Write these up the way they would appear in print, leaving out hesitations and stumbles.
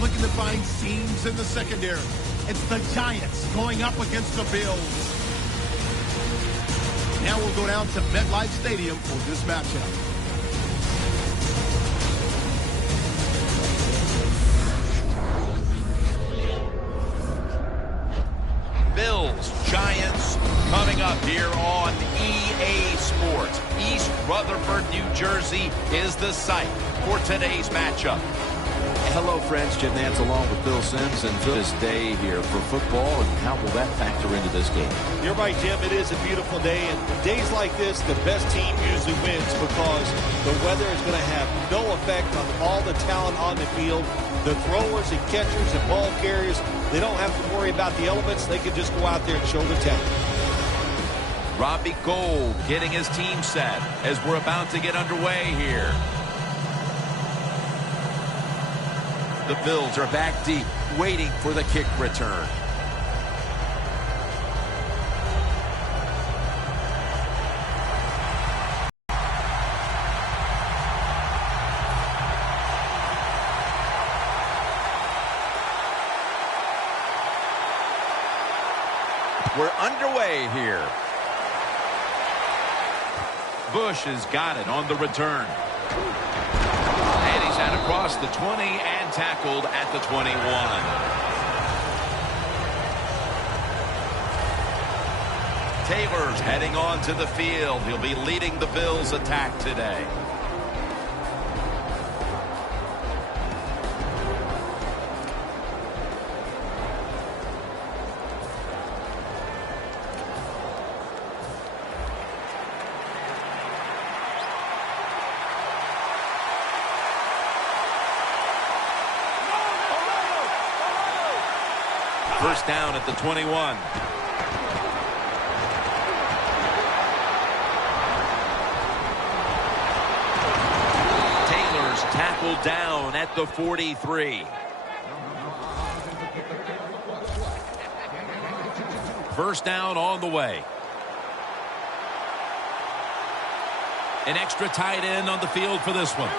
looking to find seams in the secondary. It's the Giants going up against the Bills. Now we'll go down to MetLife Stadium for this matchup. Bills, Giants, coming up here on EA Sports. East Rutherford, New Jersey is the site for today's matchup. Hello, friends. Jim Nance along with Bill Sims, and this day here for football, and how will that factor into this game? You're right, Jim. It is a beautiful day, and days like this, the best team usually wins because the weather is going to have no effect on all the talent on the field. The throwers and catchers and ball carriers, they don't have to worry about the elements. They can just go out there and show the talent. Robbie Gould getting his team set as we're about to get underway here. The Bills are back deep, waiting for the kick return. We're underway here. Bush has got it on the return. And he's out across the 20 and tackled at the 21. Taylor's heading on to the field. He'll be leading the Bills' attack today. First down at the 21. Taylor's tackled down at the 43. First down on the way. An extra tight end on the field for this one.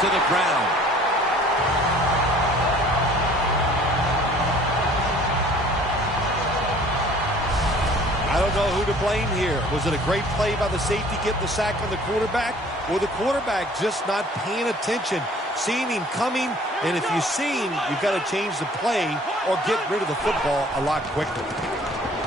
To the ground. I don't know who to blame here. Was it a great play by the safety getting the sack on the quarterback, or the quarterback just not paying attention, seeing him coming? And if you see him, you've got to change the play or get rid of the football a lot quicker.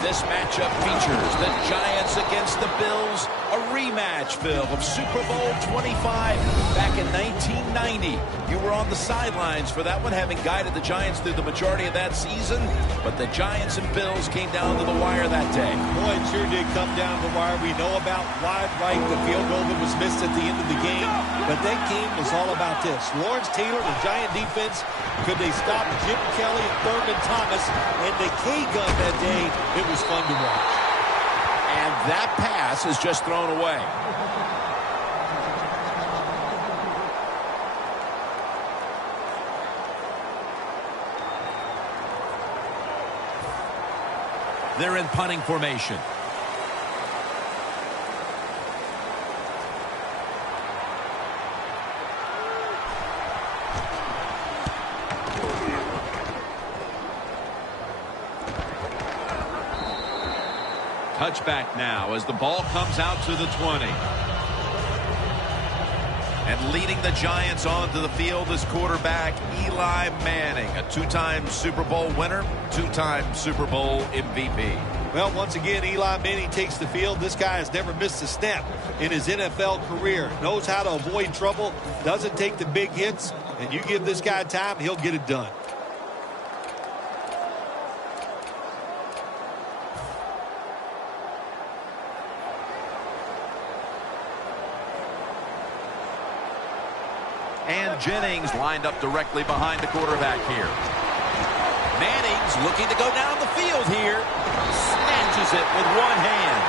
This matchup features the Giants against the Bills, a rematch, Phil, of Super Bowl 25 back in 1990. You were on the sidelines for that one, having guided the Giants through the majority of that season, but the Giants and Bills came down to the wire that day. Boy, it sure did come down to the wire. We know about wide right, the field goal that was missed at the end of the game, but that game was all about this. Lawrence Taylor, the Giant defense, could they stop Jim Kelly and Thurman Thomas, and the K-gun that day? It was fun to watch. And that pass is just thrown away. They're in punting formation. Touchback now as the ball comes out to the 20. And leading the Giants onto the field is quarterback Eli Manning, a two-time Super Bowl winner, two-time Super Bowl MVP. Well, once again, Eli Manning takes the field. This guy has never missed a snap in his NFL career. Knows how to avoid trouble, doesn't take the big hits, and you give this guy time, he'll get it done. And Jennings lined up directly behind the quarterback here. Manning's looking to go down the field here. Snatches it with one hand.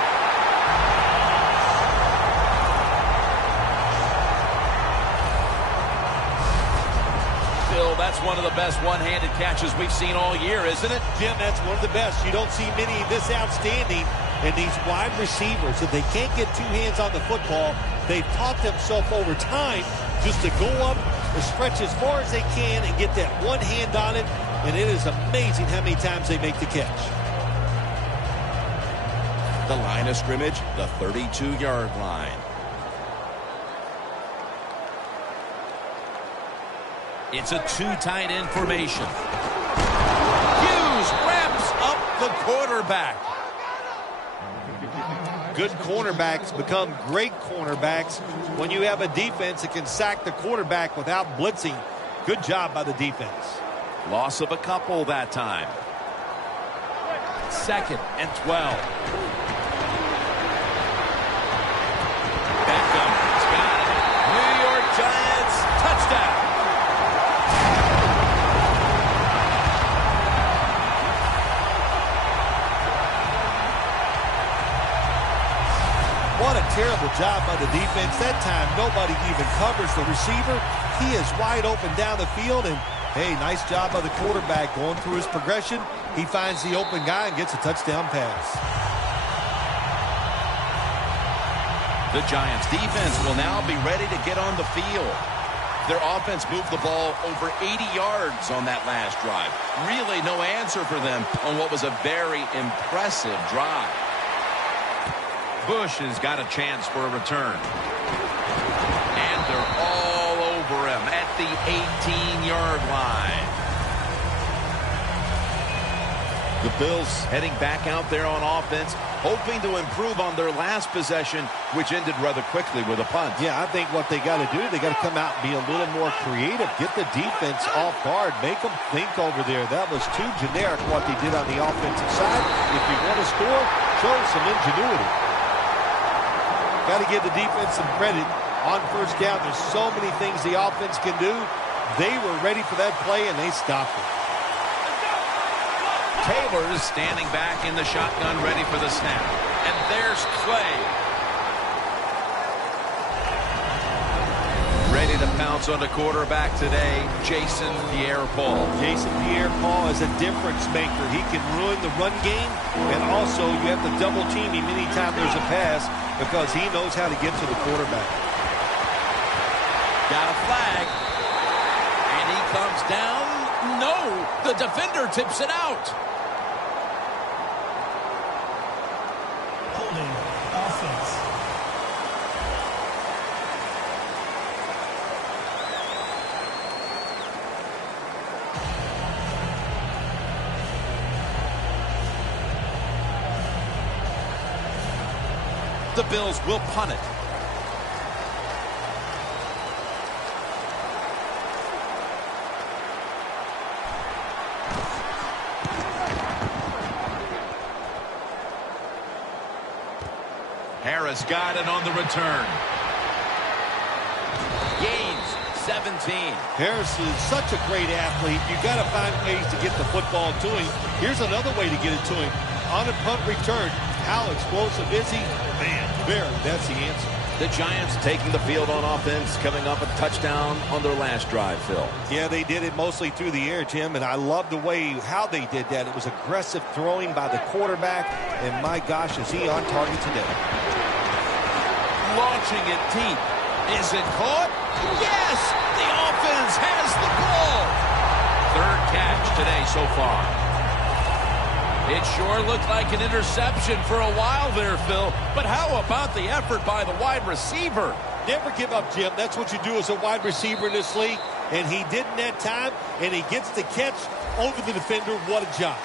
Phil, that's one of the best one-handed catches we've seen all year, isn't it? Jim, that's one of the best. You don't see many this outstanding. And these wide receivers, if they can't get two hands on the football, they've taught themselves over time just to go up and stretch as far as they can and get that one hand on it. And it is amazing how many times they make the catch. The line of scrimmage, the 32-yard line. It's a two tight end formation. Hughes wraps up the quarterback. Good cornerbacks become great cornerbacks when you have a defense that can sack the quarterback without blitzing. Good job by the defense. Loss of a couple that time. 2nd and 12. Beckham has got it. New York Giants touchdown. What a terrible job by the defense. That time, nobody even covers the receiver. He is wide open down the field, and, hey, nice job by the quarterback going through his progression. He finds the open guy and gets a touchdown pass. The Giants defense will now be ready to get on the field. Their offense moved the ball over 80 yards on that last drive. Really no answer for them on what was a very impressive drive. Bush has got a chance for a return. And they're all over him at the 18-yard line. The Bills heading back out there on offense, hoping to improve on their last possession, which ended rather quickly with a punt. Yeah, I think what they got to do, they got to come out and be a little more creative. Get the defense off guard. Make them think over there. That was too generic what they did on the offensive side. If you want to score, show some ingenuity. Got to give the defense some credit on first down. There's so many things the offense can do. They were ready for that play, and they stopped it. Taylor's standing back in the shotgun, ready for the snap. And there's Clay. Ready to pounce on the quarterback today, Jason Pierre-Paul. Jason Pierre-Paul is a difference maker. He can ruin the run game, and also you have to double team him anytime there's a pass because he knows how to get to the quarterback. Got a flag. And he comes down. No, the defender tips it out. Holding offense. The Bills will punt it. Harris got it on the return. Gains 17. Harris is such a great athlete. You got to find ways to get the football to him. Here's another way to get it to him. On a punt return, how explosive is he? Man, that's the answer. The Giants taking the field on offense, coming up a touchdown on their last drive, Phil. Yeah, they did it mostly through the air, Jim, and I love the way how they did that. It was aggressive throwing by the quarterback, and my gosh, is he on target today. Launching it deep. Is it caught? Yes! The offense has the ball. Third catch today so far. It sure looked like an interception for a while there, Phil. But how about the effort by the wide receiver? Never give up, Jim. That's what you do as a wide receiver in this league. And he didn't that time, and he gets the catch over the defender. What a job.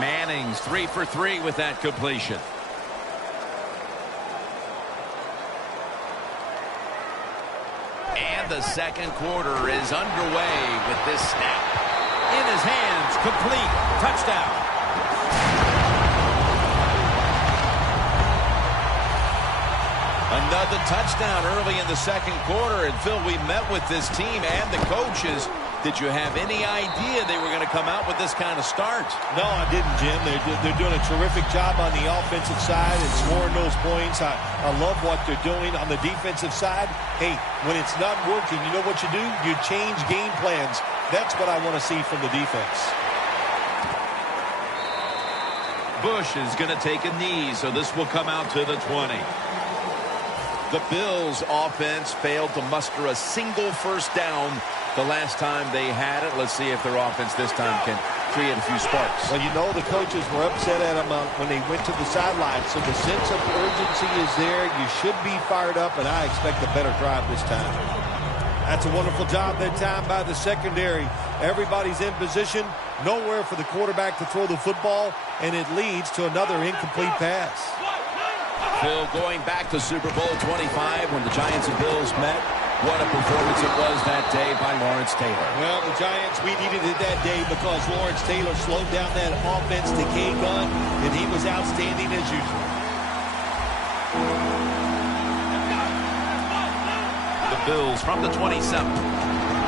Manning's 3 for 3 with that completion. And the second quarter is underway with this snap. In his hands, complete, touchdown. Another touchdown early in the second quarter. And, Phil, we met with this team and the coaches. Did you have any idea they were going to come out with this kind of start? No, I didn't, Jim. They're doing a terrific job on the offensive side and scoring those points. I love what they're doing on the defensive side. Hey, when it's not working, you know what you do? You change game plans. That's what I want to see from the defense. Bush is going to take a knee, so this will come out to the 20. The Bills offense failed to muster a single first down the last time they had it. Let's see if their offense this time can create a few sparks. Well, you know the coaches were upset at him when they went to the sideline, so the sense of urgency is there. You should be fired up, and I expect a better drive this time. That's a wonderful job that time by the secondary. Everybody's in position, nowhere for the quarterback to throw the football, and it leads to another incomplete pass. Phil, going back to Super Bowl 25 when the Giants and Bills met, what a performance it was that day by Lawrence Taylor. Well, the Giants, we needed it that day because Lawrence Taylor slowed down that offense decay gun, and he was outstanding as usual. The Bills from the 27.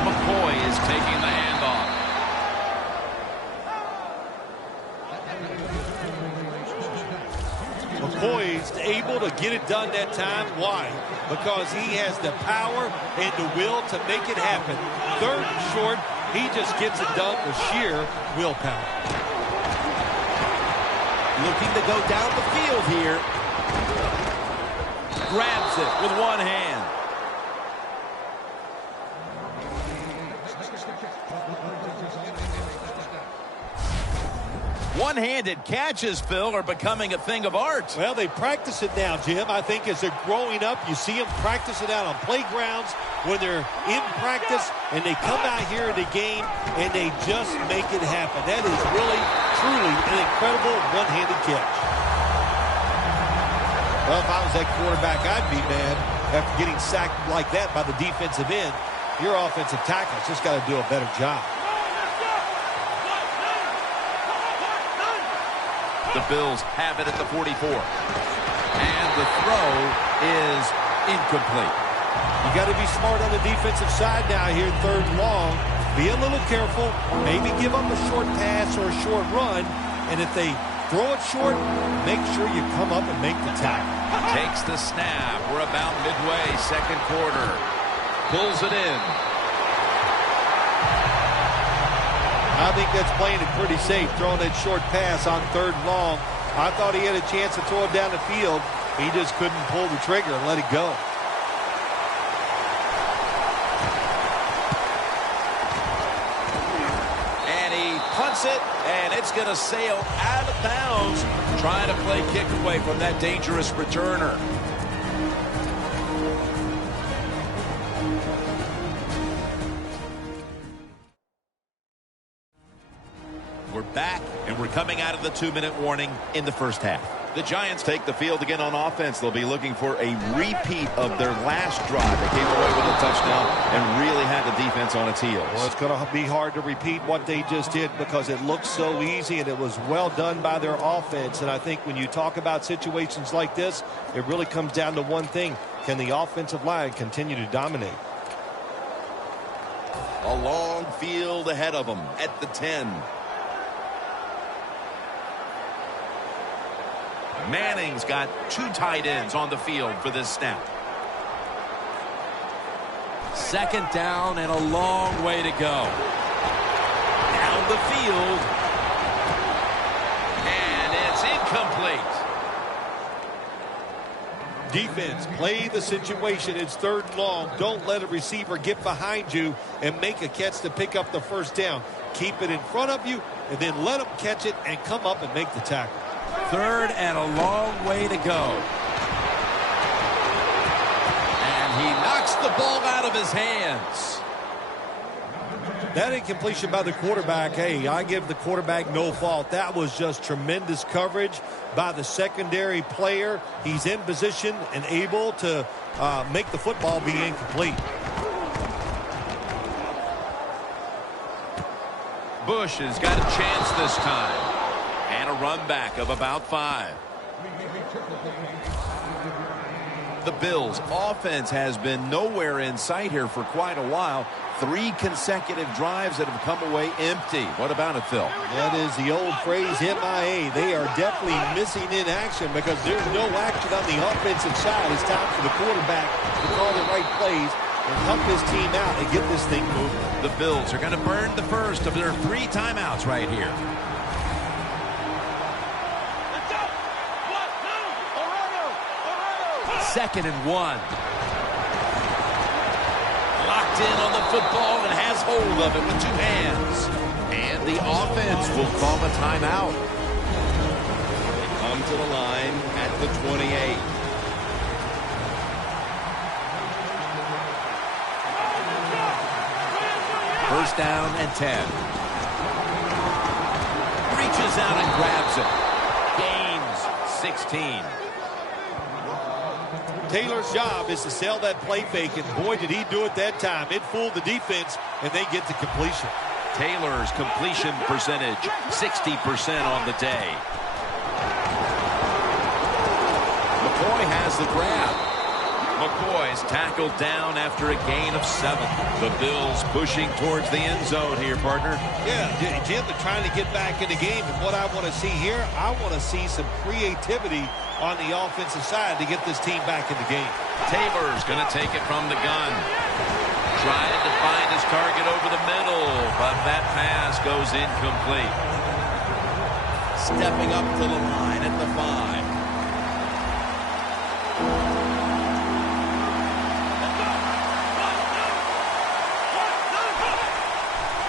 McCoy is taking the handoff. McCoy's able to get it done that time. Why? Because he has the power and the will to make it happen. Third and short, he just gets it done with sheer willpower. Looking to go down the field here. Grabs it with one hand. One-handed catches, Phil, are becoming a thing of art. Well, they practice it now, Jim. I think as they're growing up, you see them practice it out on playgrounds when they're in practice, and they come out here in the game, and they just make it happen. That is really, truly an incredible one-handed catch. Well, if I was that quarterback, I'd be mad after getting sacked like that by the defensive end. Your offensive tackle's just got to do a better job. The Bills have it at the 44. And the throw is incomplete. You got to be smart on the defensive side now here, third and long. Be a little careful. Maybe give up a short pass or a short run. And if they throw it short, make sure you come up and make the tackle. Takes the snap. We're about midway, second quarter. Pulls it in. I think that's playing it pretty safe, throwing that short pass on third and long. I thought he had a chance to throw it down the field. He just couldn't pull the trigger and let it go. And he punts it, and it's going to sail out of bounds, trying to play kick away from that dangerous returner. We're back, and we're coming out of the 2-minute warning in the first half. The Giants take the field again on offense. They'll be looking for a repeat of their last drive. They came away with a touchdown and really had the defense on its heels. Well, it's going to be hard to repeat what they just did because it looks so easy, and it was well done by their offense. And I think when you talk about situations like this, it really comes down to one thing. Can the offensive line continue to dominate? A long field ahead of them at the 10. Manning's got two tight ends on the field for this snap. Second down and a long way to go. Down the field. And it's incomplete. Defense, play the situation. It's third and long. Don't let a receiver get behind you and make a catch to pick up the first down. Keep it in front of you, and then let them catch it and come up and make the tackle. Third and a long way to go. And he knocks the ball out of his hands. That incompletion by the quarterback, hey, I give the quarterback no fault. That was just tremendous coverage by the secondary player. He's in position and able to make the football be incomplete. Bush has got a chance this time. And a run back of about 5. The Bills' offense has been nowhere in sight here for quite a while. 3 consecutive drives that have come away empty. What about it, Phil? That is the old phrase, MIA. They are definitely missing in action because there's no action on the offensive side. It's time for the quarterback to call the right plays and help his team out and get this thing moving. The Bills are going to burn the first of their 3 timeouts right here. 2nd and 1. Locked in on the football and has hold of it with 2 hands. And the offense will call a timeout. They come to the line at the 28. First down and 10. Reaches out and grabs it. Gains 16. Taylor's job is to sell that play fake, and boy, did he do it that time. It fooled the defense, and they get the completion. Taylor's completion percentage, 60% on the day. McCoy has the grab. McCoy's tackled down after a gain of 7. The Bills pushing towards the end zone here, partner. Yeah, Jim, they're trying to get back in the game, and what I want to see here, I want to see some creativity on the offensive side to get this team back in the game. Taylor's going to take it from the gun. Trying to find his target over the middle, but that pass goes incomplete. Stepping up to the line at the 5.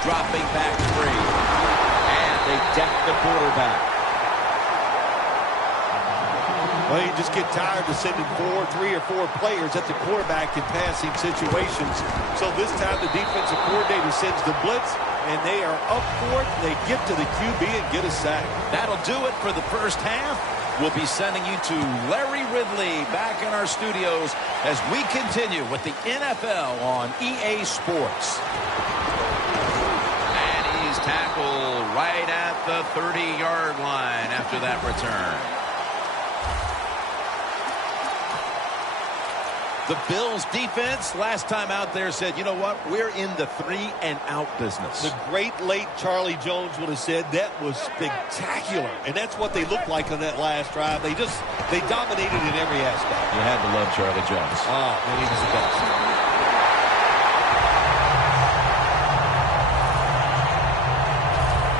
Dropping back 3. And they deck the quarterback. Well, you just get tired of sending 3 or 4 players at the quarterback in passing situations. So this time the defensive coordinator sends the blitz, and they are up for it. They get to the QB and get a sack. That'll do it for the first half. We'll be sending you to Larry Ridley back in our studios as we continue with the NFL on EA Sports. And he's tackled right at the 30-yard line after that return. The Bills defense last time out there said, you know what, we're in the 3-and-out business. The great late Charlie Jones would have said that was spectacular. And that's what they looked like on that last drive. They dominated in every aspect. You had to love Charlie Jones. Oh, man, he was the best.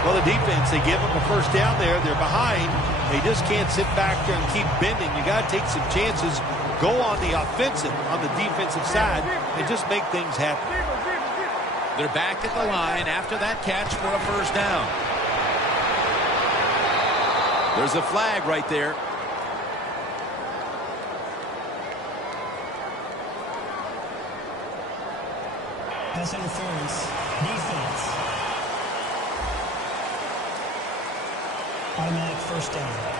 Well, the defense, they give them a first down there. They're behind. They just can't sit back there and keep bending. You got to take some chances. Go on the offensive, on the defensive side, and just make things happen. They're back at the line after that catch for a first down. There's a flag right there. Pass interference. Defense. Automatic first down.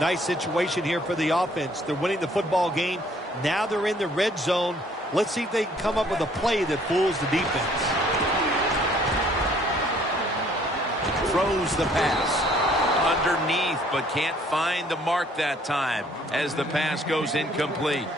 Nice situation here for the offense. They're winning the football game. Now they're in the red zone. Let's see if they can come up with a play that fools the defense. Throws the pass underneath, but can't find the mark that time as the pass goes incomplete.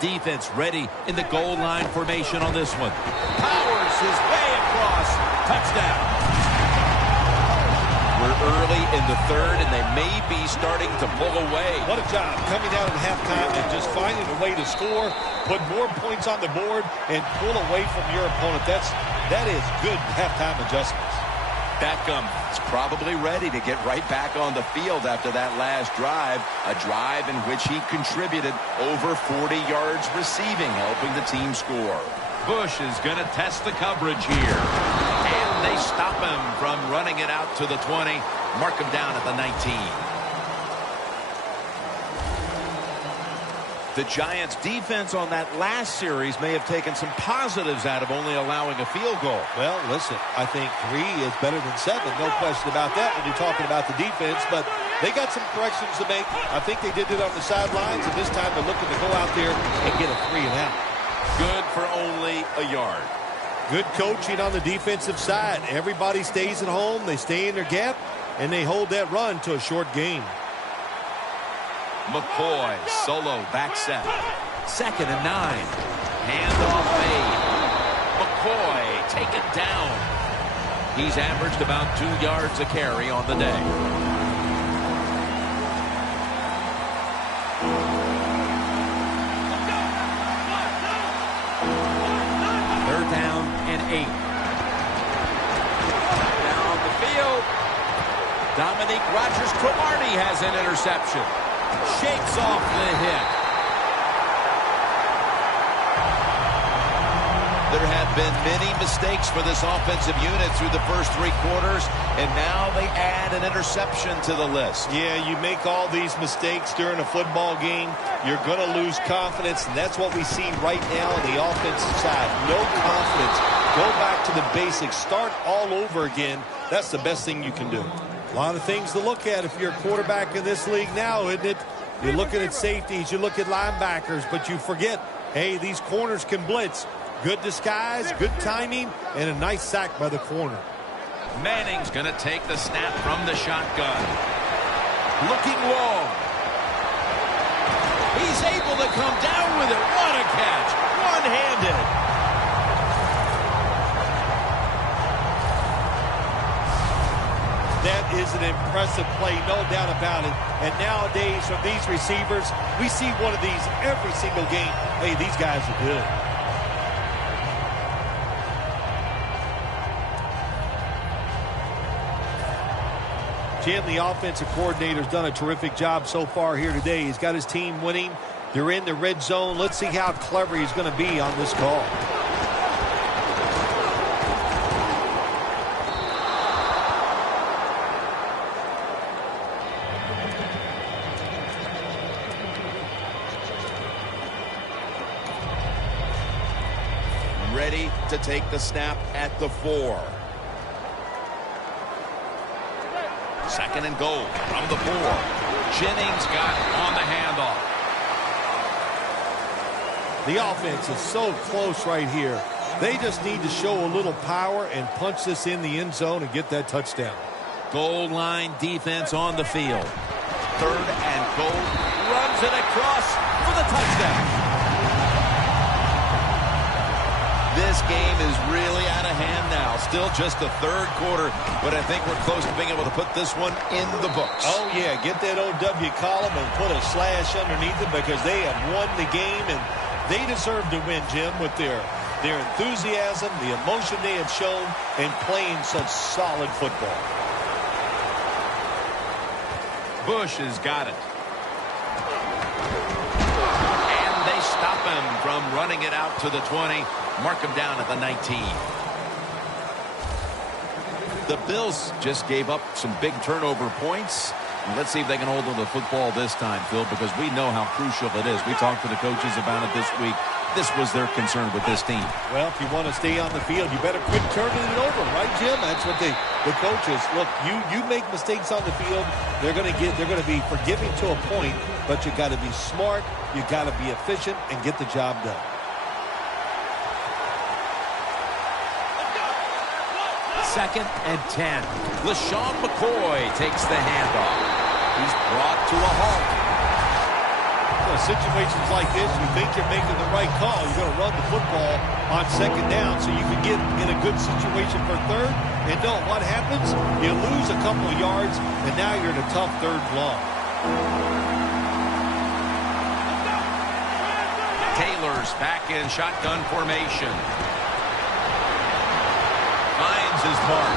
Defense ready in the goal line formation on this one. Powers his way across. Touchdown. We're early in the 3rd, and they may be starting to pull away. What a job coming out at halftime and just finding a way to score, put more points on the board, and pull away from your opponent. That is good halftime adjustments. Beckham is probably ready to get right back on the field after that last drive, a drive in which he contributed over 40 yards receiving, helping the team score. Bush is going to test the coverage here, and they stop him from running it out to the 20, mark him down at the 19. The Giants' defense on that last series may have taken some positives out of only allowing a field goal. Well, listen, I think 3 is better than 7. No question about that when you're talking about the defense. But they got some corrections to make. I think they did it on the sidelines, and this time they're looking to go out there and get a 3-and-out. Good for only a yard. Good coaching on the defensive side. Everybody stays at home. They stay in their gap, and they hold that run to a short gain. McCoy, solo back set. 2nd and 9. Handoff made. McCoy taken down. He's averaged about 2 yards a carry on the day. and 8. Down the field. Dominique Rodgers-Cromartie has an interception. Shakes off the hit. There have been many mistakes for this offensive unit through the first 3 quarters, and now they add an interception to the list. Yeah, you make all these mistakes during a football game, you're going to lose confidence, and that's what we see right now on the offensive side. No confidence. Go back to the basics. Start all over again. That's the best thing you can do. A lot of things to look at if you're a quarterback in this league now, isn't it? You're looking at safeties, you look at linebackers, but you forget, hey, these corners can blitz. Good disguise, good timing, and a nice sack by the corner. Manning's going to take the snap from the shotgun. Looking long. He's able to come down with it. What a catch. One-handed. That is an impressive play, no doubt about it. And nowadays, from these receivers, we see one of these every single game. Hey, these guys are good. Jim, the offensive coordinator's done a terrific job so far here today. He's got his team winning. They're in the red zone. Let's see how clever he's going to be on this call. Ready to take the snap at the 4. Second and goal from the 4. Jennings got it on the handoff. The offense is so close right here. They just need to show a little power and punch this in the end zone and get that touchdown. Goal line defense on the field. 3rd and goal. Runs it across for the touchdown. This game is really out of hand now. Still just the 3rd quarter, but I think we're close to being able to put this one in the books. Oh, yeah. Get that OW column and put a slash underneath it because they have won the game, and they deserve to win, Jim, with their enthusiasm, the emotion they have shown, and playing such solid football. Bush has got it. And they stop him from running it out to the 20. Mark him down at the 19. The Bills just gave up some big turnover points. And let's see if they can hold on to the football this time, Phil, because we know how crucial it is. We talked to the coaches about it this week. This was their concern with this team. Well, if you want to stay on the field, you better quit turning it over, right, Jim? That's what the coaches look. You make mistakes on the field, they're going to be forgiving to a point, but you got to be smart, you got to be efficient, and get the job done. Second and 10. LaShawn McCoy takes the handoff. He's brought to a halt. Well, situations like this, you think you're making the right call. You're going to run the football on 2nd down so you can get in a good situation for 3rd. And no, what happens? You lose a couple of yards, and now you're in a tough 3rd long. Taylor's back in shotgun formation. Finds his mark.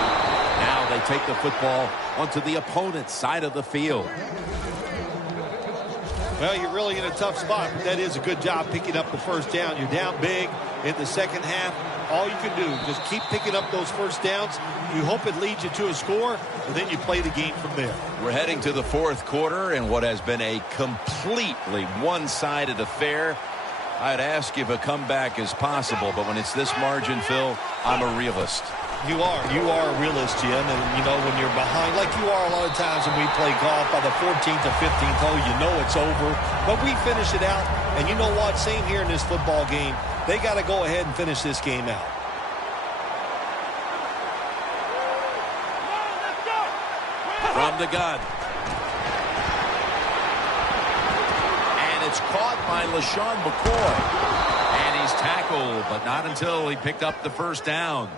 Now they take the football onto the opponent's side of the field. Well, you're really in a tough spot, but that is a good job picking up the 1st down. You're down big in the 2nd half. All you can do is just keep picking up those 1st downs. You hope it leads you to a score, and then you play the game from there. We're heading to the 4th quarter in what has been a completely one-sided affair. I'd ask if a comeback is possible, but when it's this margin, Phil, I'm a realist. You are a realist, Jim, and you know when you're behind, like you are a lot of times when we play golf by the 14th or 15th hole, you know it's over, but we finish it out, and you know what, same here in this football game, they got to go ahead and finish this game out. From the gun. And it's caught by LaShawn McCoy, and he's tackled, but not until he picked up the 1st down.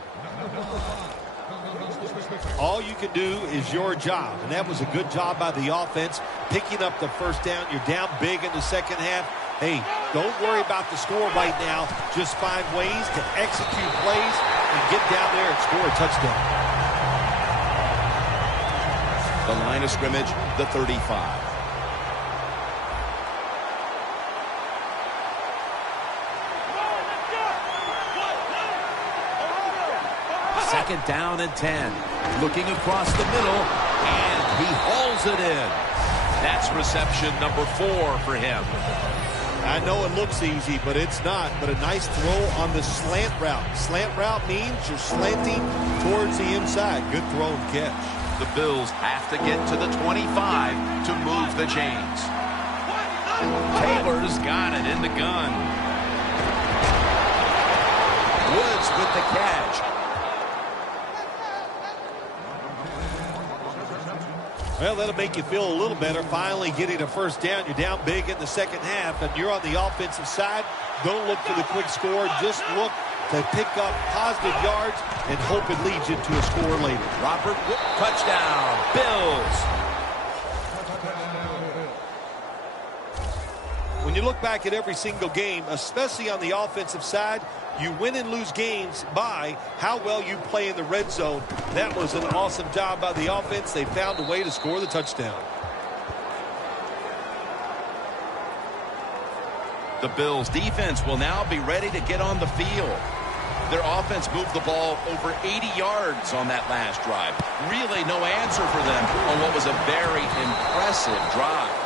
All you can do is your job, and that was a good job by the offense, picking up the 1st down. You're down big in the 2nd half. Hey, don't worry about the score right now. Just find ways to execute plays and get down there and score a touchdown. The line of scrimmage, the 35. Second down and 10. Looking across the middle, and he hauls it in. That's reception number 4 for him. I know it looks easy, but it's not. But a nice throw on the slant route. Slant route means you're slanting towards the inside. Good throw and catch. The Bills have to get to the 25 to move the chains. Taylor's got it in the gun. Woods with the catch. Well, that'll make you feel a little better. Finally getting a first down. You're down big in the second half, and you're on the offensive side. Don't look for the quick score. Just look to pick up positive yards and hope it leads you to a score later. Robert, touchdown, Bills. When you look back at every single game, especially on the offensive side, you win and lose games by how well you play in the red zone. That was an awesome job by the offense. They found a way to score the touchdown. The Bills defense will now be ready to get on the field. Their offense moved the ball over 80 yards on that last drive. Really no answer for them on what was a very impressive drive.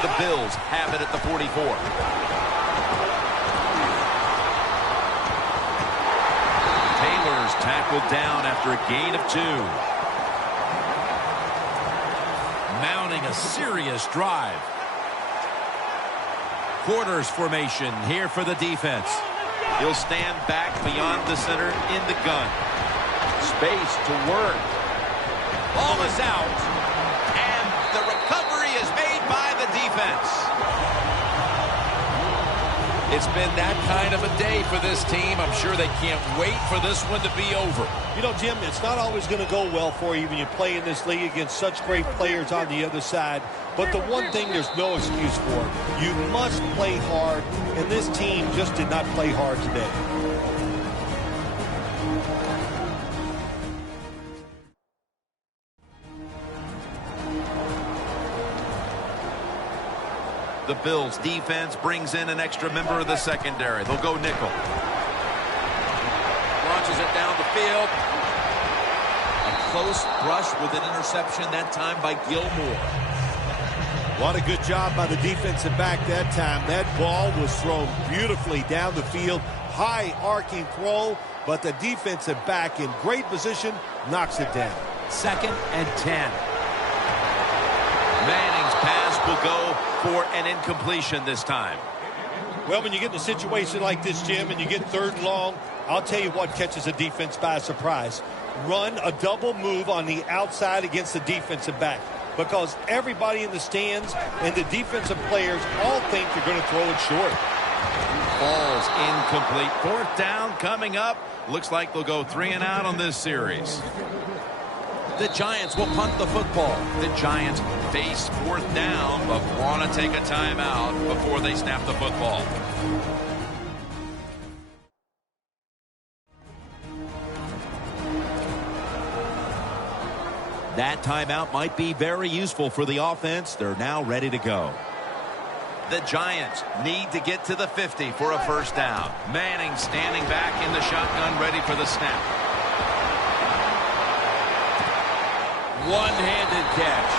The Bills have it at the 44. Taylor's tackled down after a gain of 2. Mounting a serious drive. Quarters formation here for the defense. He'll stand back beyond the center in the gun. Space to work. Ball is out. And the recovery is made by the defense. It's been that kind of a day for this team. I'm sure they can't wait for this one to be over. You know, Jim, it's not always going to go well for you when you play in this league against such great players on the other side. But the one thing there's no excuse for, you must play hard, and this team just did not play hard today. The Bills defense brings in an extra member of the secondary. They'll go nickel. Launches it down the field. A close brush with an interception that time by Gilmore. What a good job by the defensive back that time. That ball was thrown beautifully down the field. High arcing throw, but the defensive back in great position knocks it down. 2nd and 10. Manning's pass will go for an incompletion this time. Well, when you get in a situation like this, Jim, and you get 3rd and long, I'll tell you what catches a defense by surprise. Run a double move on the outside against the defensive back, because everybody in the stands and the defensive players all think they're going to throw it short. Ball's incomplete. 4th down coming up. Looks like they'll go 3 and out on this series. The Giants will punt the football. The Giants face 4th down, but want to take a timeout before they snap the football. That timeout might be very useful for the offense. They're now ready to go. The Giants need to get to the 50 for a 1st down. Manning standing back in the shotgun, ready for the snap. One-handed catch.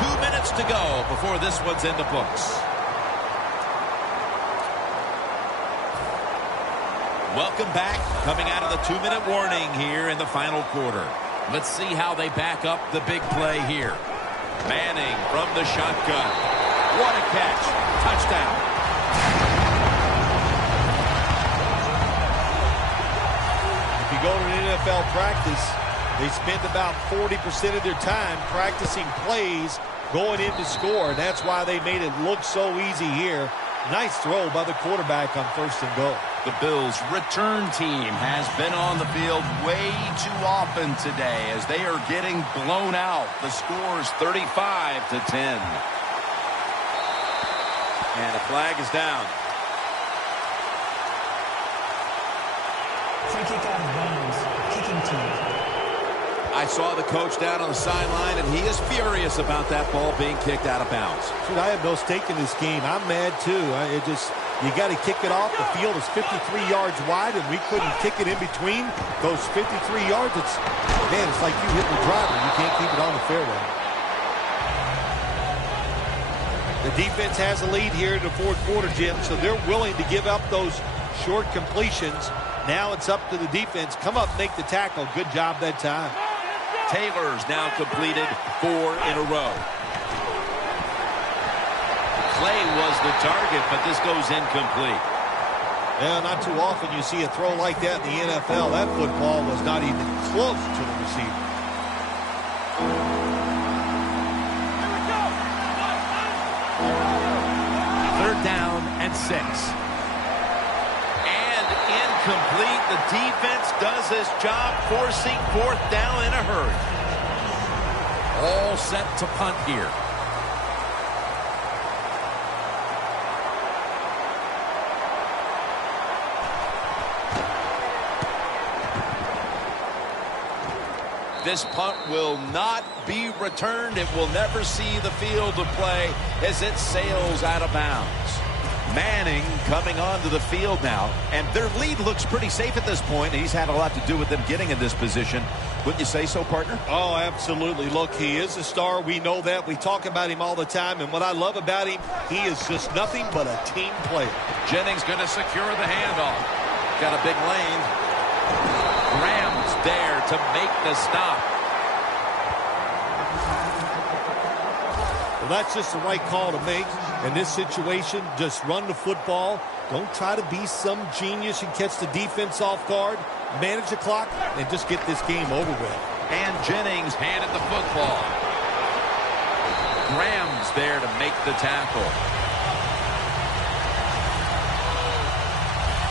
2 minutes to go before this one's in the books. Welcome back. Coming out of the 2-minute warning here in the final quarter. Let's see how they back up the big play here. Manning from the shotgun. What a catch. Touchdown. If you go to an NFL practice, they spend about 40% of their time practicing plays going in to score. And that's why they made it look so easy here. Nice throw by the quarterback on 1st and goal. The Bills' return team has been on the field way too often today as they are getting blown out. The score is 35-10. And a flag is down. Free kick out of bounds. Kicking team. I saw the coach down on the sideline, and he is furious about that ball being kicked out of bounds. Dude, I have no stake in this game. I'm mad, too. You got to kick it off. The field is 53 yards wide, and we couldn't kick it in between those 53 yards. It's like you hit the driver. You can't keep it on the fairway. The defense has a lead here in the 4th quarter, Jim, so they're willing to give up those short completions. Now it's up to the defense. Come up, make the tackle. Good job that time. Taylor's now completed 4 in a row. Clay was the target, but this goes incomplete. Yeah, not too often you see a throw like that in the NFL. That football was not even close to the receiver. Third down and 6. And incomplete. The defense does his job, forcing 4th down in a hurry. All set to punt here. This punt will not be returned. It will never see the field of play as it sails out of bounds. Manning coming onto the field now, and their lead looks pretty safe at this point. He's had a lot to do with them getting in this position. Wouldn't you say so, partner? Oh, absolutely. Look, he is a star. We know that. We talk about him all the time, and what I love about him, he is just nothing but a team player. Jennings going to secure the handoff. Got a big lane. Graham's there to make the stop. Well, that's just the right call to make. In this situation, just run the football. Don't try to be some genius and catch the defense off guard. Manage the clock and just get this game over with. And Jennings handed the football. Graham's there to make the tackle.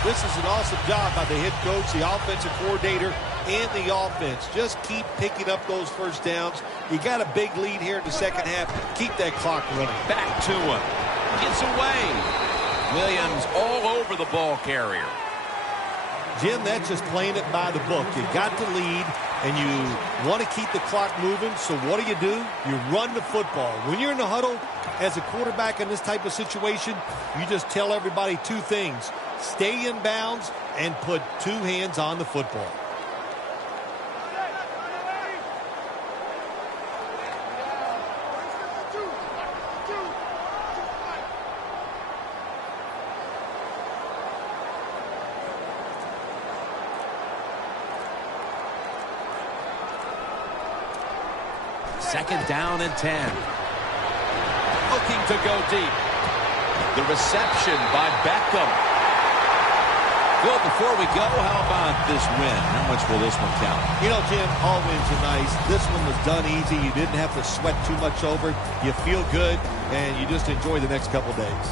This is an awesome job by the head coach, the offensive coordinator, and the offense. Just keep picking up those first downs. You got a big lead here in the second half. Keep that clock running. Back to him. Gets away. Williams all over the ball carrier. Jim, that's just playing it by the book. You got the lead, and you want to keep the clock moving, so what do? You run the football. When you're in the huddle as a quarterback in this type of situation, you just tell everybody 2 things. Stay in bounds and put 2 hands on the football. Second down and 10. Looking to go deep. The reception by Beckham. Well, before we go, how about this win? How much will this one count? You know, Jim, all wins are nice. This one was done easy. You didn't have to sweat too much over it. You feel good, and you just enjoy the next couple days.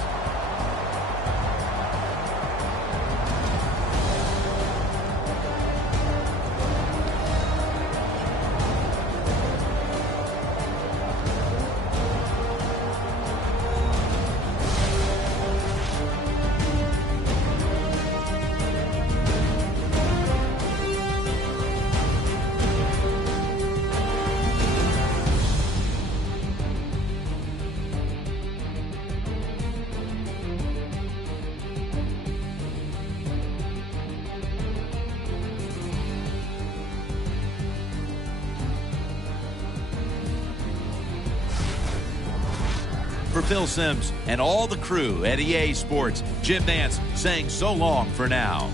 For Phil Simms and all the crew at EA Sports, Jim Nantz saying so long for now.